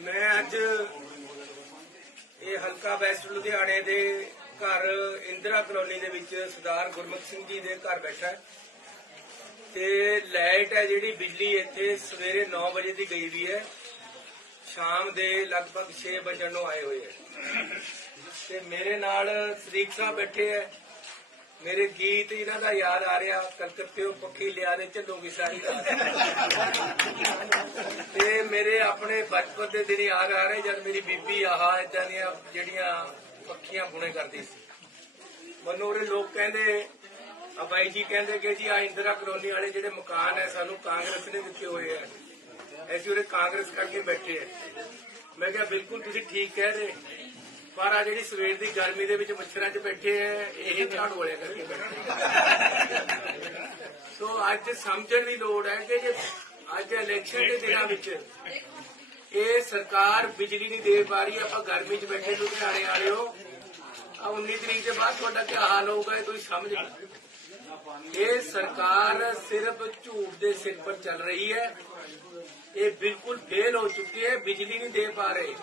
ਮੈਂ ਅੱਜ ਇਹ ਹਲਕਾ ਵੈਸਟ ਲੁਧਿਆਣੇ ਦੇ ਘਰ ਇੰਦਰਾ ਕਲੋਨੀ ਦੇ ਵਿੱਚ ਸਰਦਾਰ ਗੁਰਮੁਖ ਸਿੰਘ ਜੀ ਦੇ ਘਰ ਬੈਠਾ ਤੇ ਲਾਈਟ ਹੈ ਜਿਹੜੀ, ਬਿਜਲੀ ਇੱਥੇ ਸਵੇਰੇ 9 ਵਜੇ ਦੀ ਗਈ ਵੀ ਹੈ। ਸ਼ਾਮ ਦੇ ਲਗਭਗ 6 ਵਜੇ ਨੂੰ ਆਏ ਹੋਏ ਹੈ। ਤੇ ਮੇਰੇ ਨਾਲ ਸਰੀਕ ਸਾਹਿਬ ਬੈਠੇ ਹੈ। ਮੇਰੇ ਗੀਤ ਇਹਨਾਂ ਦਾ ਯਾਦ ਆ ਰਿਹਾ, ਕਲਕੱਤੇੋਂ ਪੱਖੀ ਲਿਆ ਦੇ ਝੱਲੋਗੀ ਸਾਰੀ ਮੇਰੇ ਆਪਣੇ ਬਚਪਨ ਦੇ ਦਿਨ ਯਾਦ ਆ ਰਹੇ ਜਦ ਮੇਰੀ ਬੀਬੀ ਆਹ ਇਦਾਂ ਦੀਆਂ ਜਿਹੜੀਆਂ ਪੱਖੀਆਂ ਬੁਣੇ ਕਰਦੀ ਸੀ। ਮੈਨੂੰ ਉਹਦੇ ਲੋਕ ਕਹਿੰਦੇ ਆ ਬਾਈ ਜੀ ਕਹਿੰਦੇ ਕਿ ਜੀ ਆ ਇੰਦਰਾ ਕਲੋਨੀ ਵਾਲੇ ਜਿਹੜੇ ਮਕਾਨ ਹੈ ਸਾਨੂੰ ਕਾਂਗਰਸ ਨੇ ਦਿੱਤੇ ਹੋਏ ਆ। ਅਸੀਂ ਉਹਦੇ ਕਾਂਗਰਸ ਕਰਕੇ ਬੈਠੇ ਆ। ਮੈਂ ਕਿਹਾ ਬਿਲਕੁਲ ਤੁਸੀਂ ਠੀਕ ਕਹਿ ਰਹੇ। ਪਰ ਆ ਜਿਹੜੀ ਸਵੇਰ ਦੀ ਗਰਮੀ ਦੇ ਵਿੱਚ ਮੱਛਰਾਂ 'ਚ ਬੈਠੇ ਆ ਇਹ ਝਾੜੂ ਵਾਲਿਆਂ ਕਰਕੇ ਬੈਠੇ। ਸੋ ਅੱਜ ਸਮਝਣ ਦੀ ਲੋੜ ਹੈ ਕਿ ਜੇ ਅੱਜ ਇਲੈਕਸ਼ਨ ਦੇ ਦਿਨਾਂ ਵਿੱਚ ਇਹ ਸਰਕਾਰ ਬਿਜਲੀ ਨਹੀਂ ਦੇ ਪਾ ਰਹੀ ਆਪਾਂ ਗਰਮੀ 'ਚ ਬੈਠੇ ਲੁਧਿਆਣੇ ਵਾਲਿਓ ਆ 19 ਤਰੀਕ ਦੇ ਬਾਅਦ ਤੁਹਾਡਾ ਕੀ ਹਾਲ ਹੋਊਗਾ ਇਹ ਤੁਸੀਂ ਸਮਝ ਲਓ। ਇਹ ਸਰਕਾਰ ਸਿਰਫ ਝੂਠ ਦੇ ਸਿਰ ਪਰ ਚੱਲ ਰਹੀ ਹੈ। ਇਹ ਬਿਲਕੁਲ ਫੇਲ ਹੋ ਚੁੱਕੀ ਹੈ। ਬਿਜਲੀ ਨਹੀਂ ਦੇ ਪਾ ਰਹੇ।